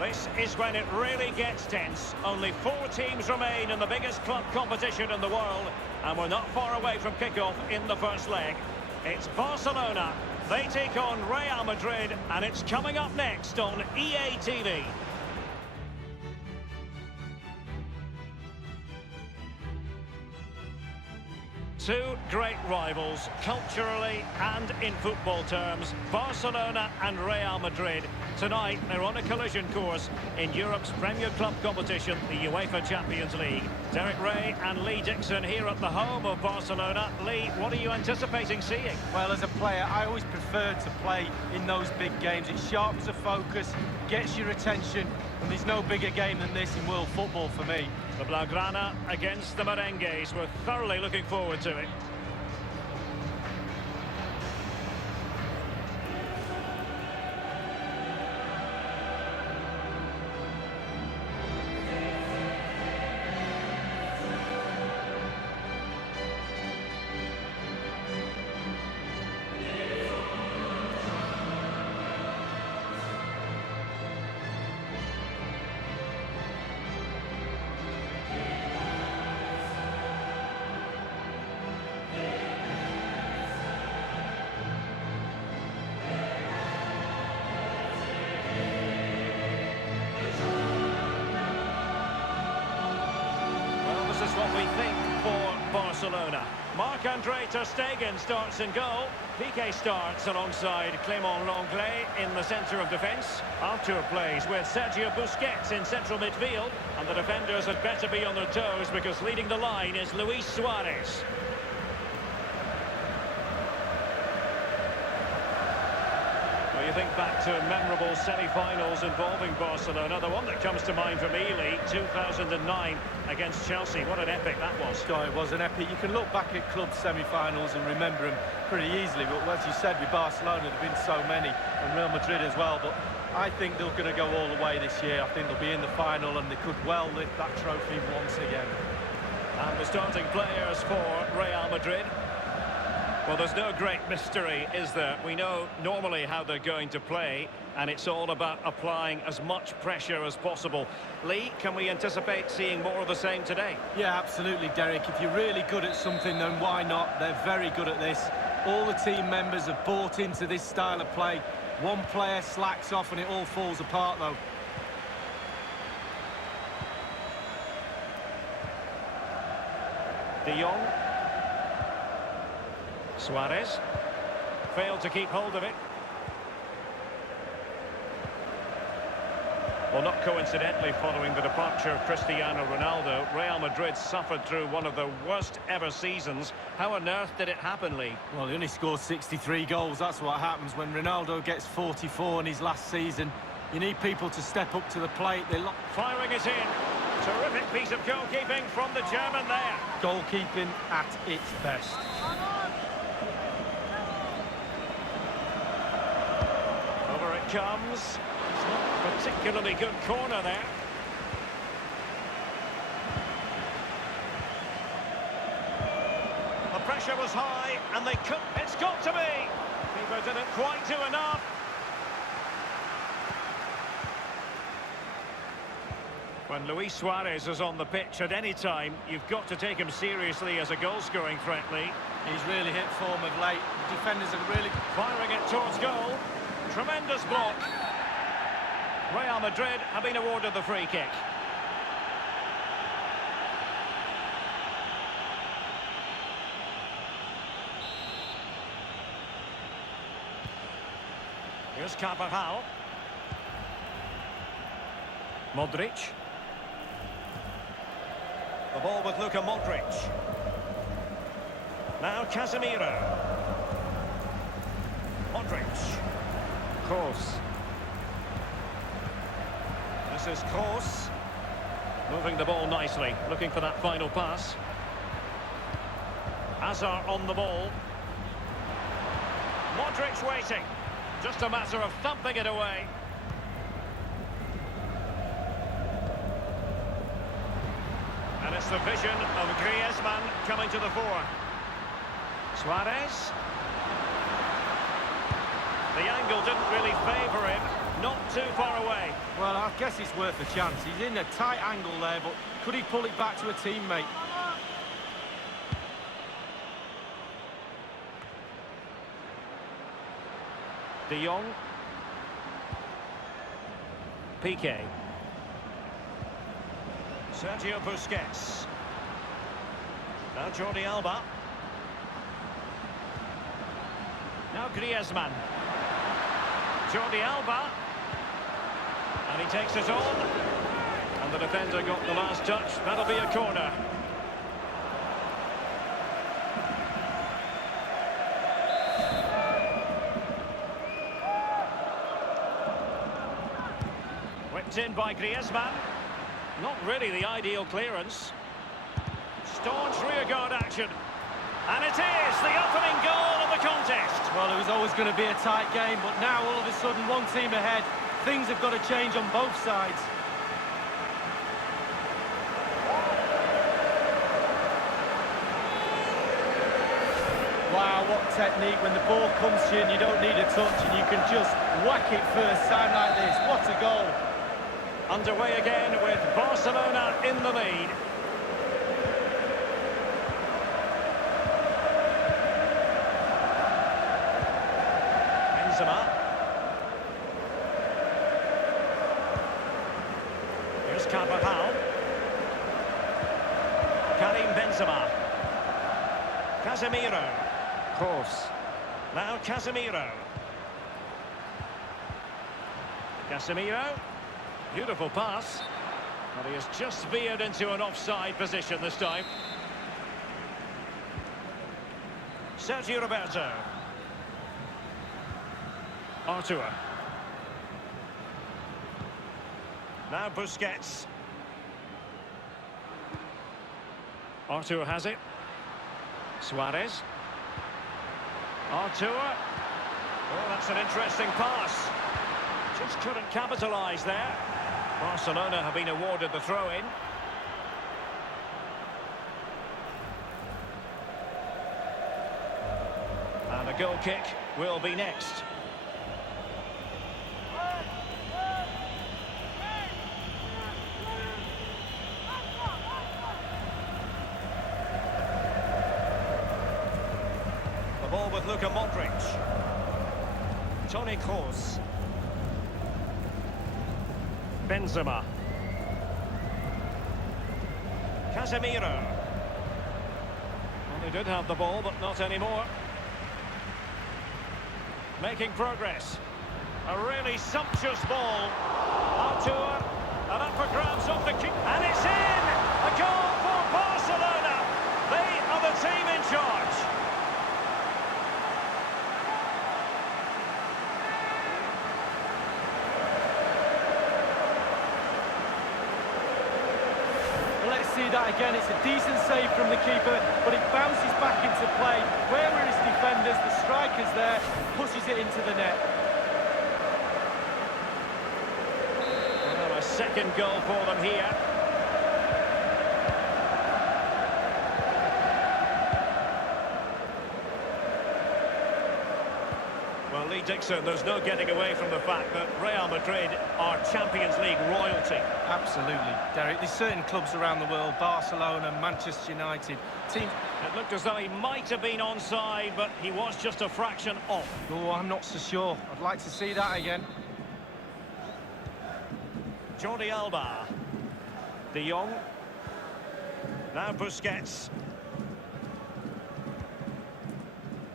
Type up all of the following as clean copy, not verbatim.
This is when it really gets tense. Only 4 teams remain in the biggest club competition in the world, and we're not far away from kickoff in the first leg. It's Barcelona. They take on Real Madrid, and it's coming up next on EA TV. Two great rivals, culturally and in football terms, Barcelona and Real Madrid. Tonight, they're on a collision course in Europe's Premier Club competition, the UEFA Champions League. Derek Ray and Lee Dixon here at the home of Barcelona. Lee, what are you anticipating seeing? Well, as a player, I always prefer to play in those big games. It sharpens the focus, gets your attention, and there's no bigger game than this in world football for me. The Blaugrana against the Merengues. We're thoroughly looking forward to it. This is what we think for Barcelona. Marc-Andre ter Stegen starts in goal. Piqué starts alongside Clément Lenglet in the centre of defence. Arthur plays with Sergio Busquets in central midfield. And the defenders had better be on their toes because leading the line is Luis Suarez. You think back to memorable semi-finals involving Barcelona. The one that comes to mind for me, Lee, 2009 against Chelsea. What an epic that was. Oh, it was an epic. You can look back at club semi-finals and remember them pretty easily. But as you said, with Barcelona, there have been so many, and Real Madrid as well. But I think they're going to go all the way this year. I think they'll be in the final, and they could well lift that trophy once again. And the starting players for Real Madrid. Well, there's no great mystery, is there? We know normally how they're going to play, and it's all about applying as much pressure as possible. Lee, can we anticipate seeing more of the same today? Yeah, absolutely, Derek. If you're really good at something, then why not? They're very good at this. All the team members have bought into this style of play. One player slacks off and it all falls apart, though. De Jong. Suarez failed to keep hold of it. Well, not coincidentally, following the departure of Cristiano Ronaldo, Real Madrid suffered through one of the worst ever seasons. How on earth did it happen, Lee? Well, he only scored 63 goals. That's what happens when Ronaldo gets 44 in his last season. You need people to step up to the plate. Firing it in. Terrific piece of goalkeeping from the German there. Goalkeeping at its best. Over it comes. It's not a particularly good corner there. The pressure was high, and they could. It's got to be. Keeper didn't quite do enough. When Luis Suarez is on the pitch at any time, you've got to take him seriously as a goal-scoring threat, Lee. He's really hit form of late. Defenders are really firing it towards goal. Tremendous block. Real Madrid have been awarded the free kick. Here's Carvajal. Modric. The ball with Luka Modric. Now Casemiro. Modric. Kroos. This is Kroos. Moving the ball nicely, looking for that final pass. Hazard on the ball. Modric waiting. Just a matter of thumping it away. And it's the vision of Griezmann coming to the fore. Suarez. The angle didn't really favour him. Not too far away. penalty. Well, I guess it's worth a chance. He's in a tight angle there, but could he pull it back to a teammate? De Jong. Piqué. Sergio Busquets. Now Jordi Alba. Now Griezmann. Jordi Alba. And he takes it on. And the defender got the last touch. That'll be a corner. Whipped in by Griezmann. Not really the ideal clearance. Staunch rearguard action. And it is the opening goal of the contest. Well, it was always going to be a tight game, but now all of a sudden one team ahead. Things have got to change on both sides. Wow, what technique when the ball comes to you and you don't need a touch and you can just whack it first time like this. What a goal. Underway again with Barcelona in the lead. Benzema. Here's Carvajal. Karim Benzema. Casemiro. Kroos. Now Casemiro. Casemiro. Beautiful pass. And he has just veered into an offside position this time. Sergio Roberto. Artur. Now Busquets. Artur has it. Suarez. Artur. Oh, that's an interesting pass. Just couldn't capitalise there. Barcelona have been awarded the throw-in. And a goal kick will be next. The ball with Luka Modric. Toni Kroos. Benzema. Casemiro. Well, they did have the ball, but not anymore. Making progress. A really sumptuous ball. Artur. And up for grabs off the kick. And it's in! A goal for Barcelona. They are the team in charge. See that again. It's a decent save from the keeper, but it bounces back into play. Where are his defenders? The striker's there, pushes it into the net. Well, a second goal for them here. Well, Lee Dixon, there's no getting away from the fact that Real Madrid are Champions League royalty. Absolutely, Derek. There's certain clubs around the world, Barcelona, Manchester United, teams... It looked as though he might have been onside, but he was just a fraction off. Oh, I'm not so sure. I'd like to see that again. Jordi Alba. De Jong. Now Busquets.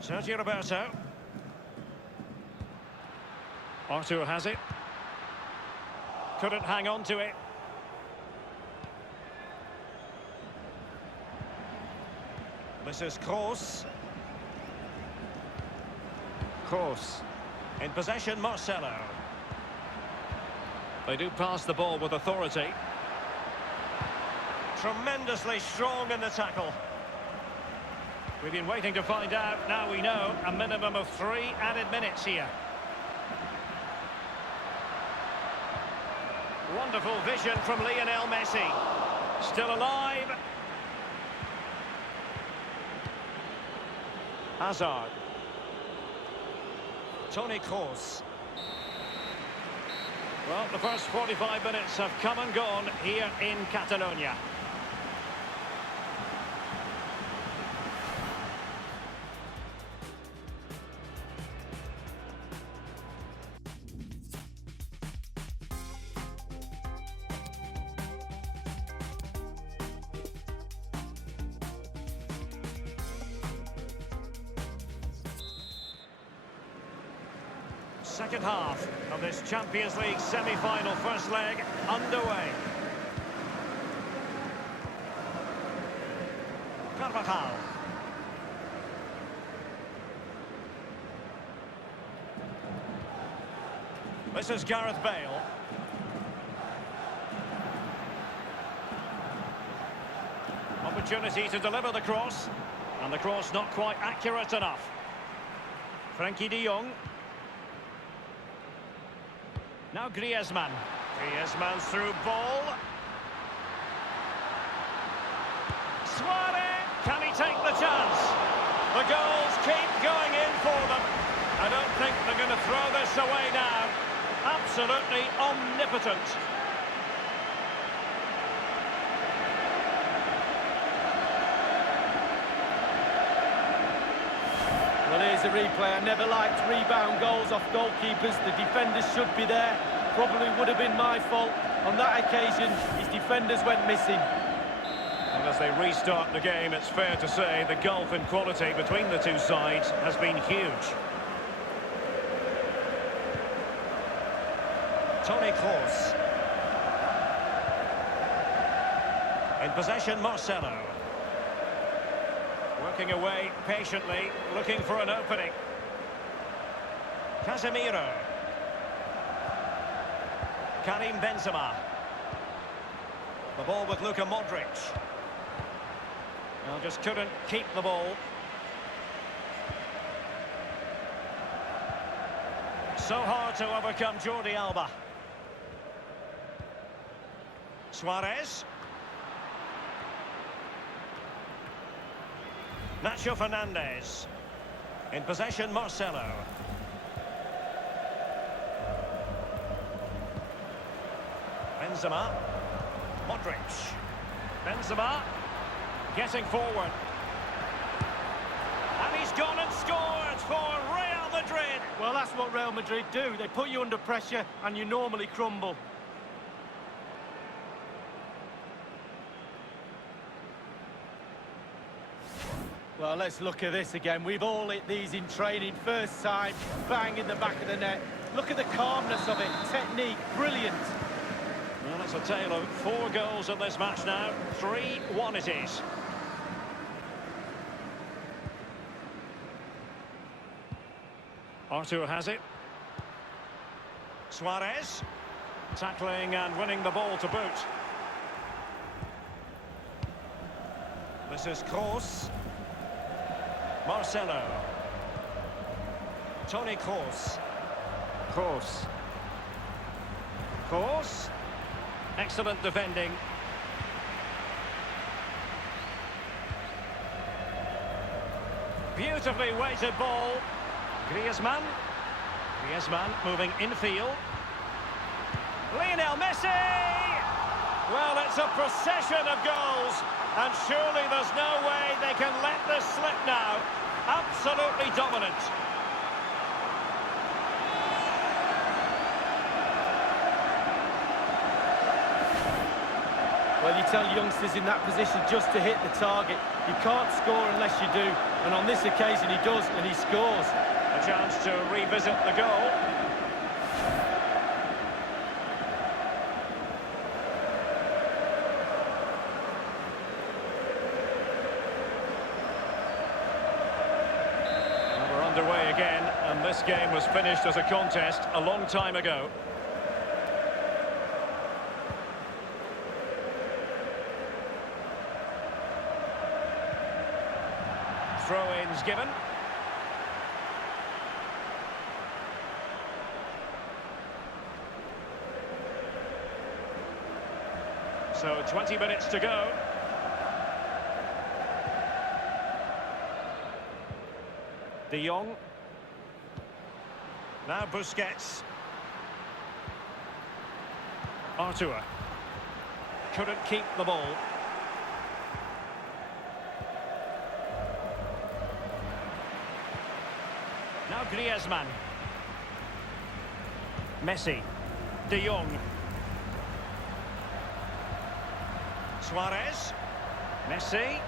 Sergio Roberto. Artur has it. Couldn't hang on to it. This is Kroos. Kroos. In possession, Marcelo. They do pass the ball with authority. Tremendously strong in the tackle. We've been waiting to find out. Now we know a minimum of 3 added minutes here. Wonderful vision from Lionel Messi. Still alive. Hazard. Toni Kroos. Well, the first 45 minutes have come and gone here in Catalonia. Second half of this Champions League semi-final first leg underway. Carvajal. This is Gareth Bale. Opportunity to deliver the cross, and the cross not quite accurate enough. Frankie de Jong. Now Griezmann. Griezmann's through ball. Suarez! Can he take the chance? The goals keep going in for them. I don't think they're going to throw this away now. Absolutely omnipotent. Well, here's a replay. I never liked rebound goals off goalkeepers. The defenders should be there. Probably would have been my fault. On that occasion, his defenders went missing. And as they restart the game, it's fair to say the gulf in quality between the two sides has been huge. Toni Kroos. In possession, Marcelo. Working away patiently, looking for an opening. Casemiro. Karim Benzema. The ball with Luka Modric. Well, just couldn't keep the ball. So hard to overcome Jordi Alba. Suarez. Nacho Fernandez. In possession, Marcelo. Benzema. Modric. Benzema. Getting forward. And he's gone and scored for Real Madrid. Well, that's what Real Madrid do. They put you under pressure and you normally crumble. Well, let's look at this again. We've all hit these in training. First time, bang in the back of the net. Look at the calmness of it. Technique, brilliant. Well, it's a tale of 4 goals in this match now. 3-1 it is. Arthur has it. Suarez. Tackling and winning the ball to boot. This is Kroos. Marcelo. Toni Kroos. Kroos. Kroos. Excellent defending. Beautifully weighted ball. Griezmann. Griezmann moving infield. Lionel Messi! Well, it's a procession of goals, and surely there's no way they can let this slip now. Absolutely dominant. Well, you tell youngsters in that position just to hit the target. You can't score unless you do, and on this occasion he does, and he scores. A chance to revisit the goal. We're underway again, and this game was finished as a contest a long time ago. Throw-ins given. So 20 minutes to go. De Jong. Now Busquets. Artur. Couldn't keep the ball. Now Griezmann. Messi. De Jong. Suarez. Messi.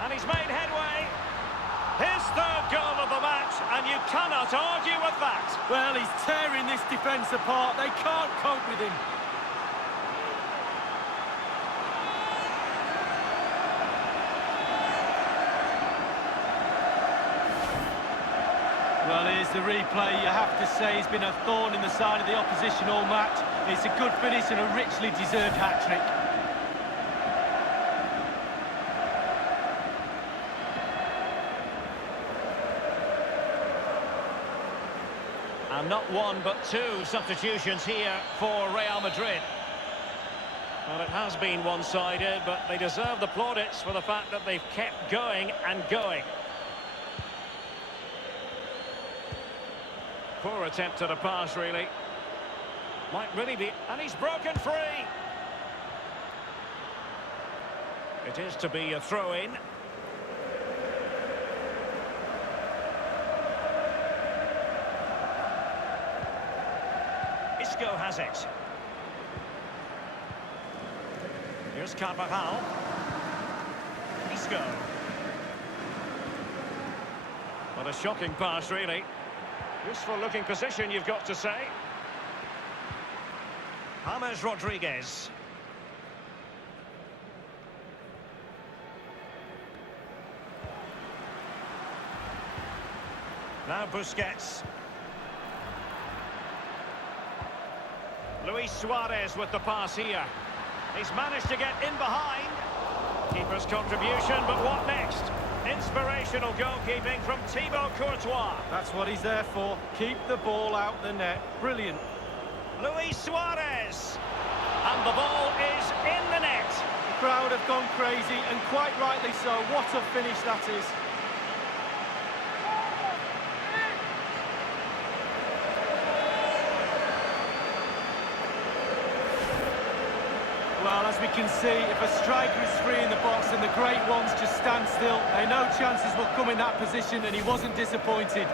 And he's made headway. His third goal of the match, and you cannot argue with that. Well, he's tearing this defence apart. They can't cope with him. Well, here's the replay. You have to say he's been a thorn in the side of the opposition all match. It's a good finish and a richly deserved hat-trick. And not one but two substitutions here for Real Madrid. Well, it has been one-sided, but they deserve the plaudits for the fact that they've kept going and going. Poor attempt at a pass, really. Might really be... And he's broken free! It is to be a throw-in. Isco has it. Here's Carvajal. Isco. What a shocking pass, really. Useful looking position, you've got to say. James Rodriguez. Now Busquets. Luis Suarez with the pass here. He's managed to get in behind. Keeper's contribution, but what next? Inspirational goalkeeping from Thibaut Courtois. That's what he's there for. Keep the ball out the net. Brilliant. Luis Suarez. And the ball is in the net. The crowd have gone crazy, and quite rightly so. What a finish that is. Well, as we can see, if a striker is free in the box and the great ones just stand still, they know chances will come in that position, and he wasn't disappointed.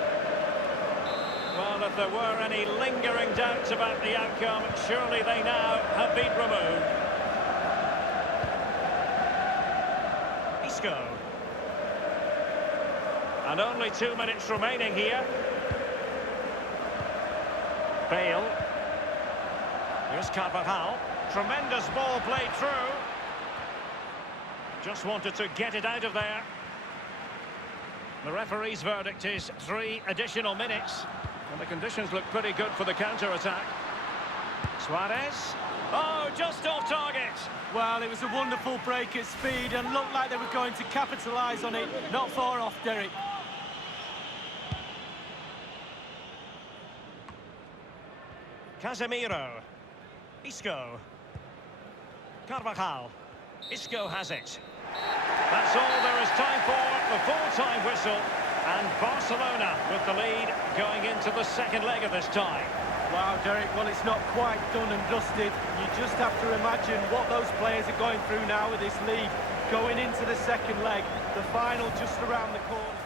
Well, if there were any lingering doubts about the outcome, surely they now have been removed. Isco. And only 2 minutes remaining here. Bale. Here's Carvajal. Tremendous ball played through. Just wanted to get it out of there. The referee's verdict is 3 additional minutes. And the conditions look pretty good for the counter-attack. Suarez. Oh, just off target. Well, it was a wonderful break at speed and looked like they were going to capitalise on it. Not far off, Derek. Casemiro. Isco. Carvajal. Isco has it. That's all there is time for the full-time whistle. And Barcelona with the lead going into the second leg of this tie. Wow, Derek, well, it's not quite done and dusted. You just have to imagine what those players are going through now with this lead. Going into the second leg, the final just around the corner.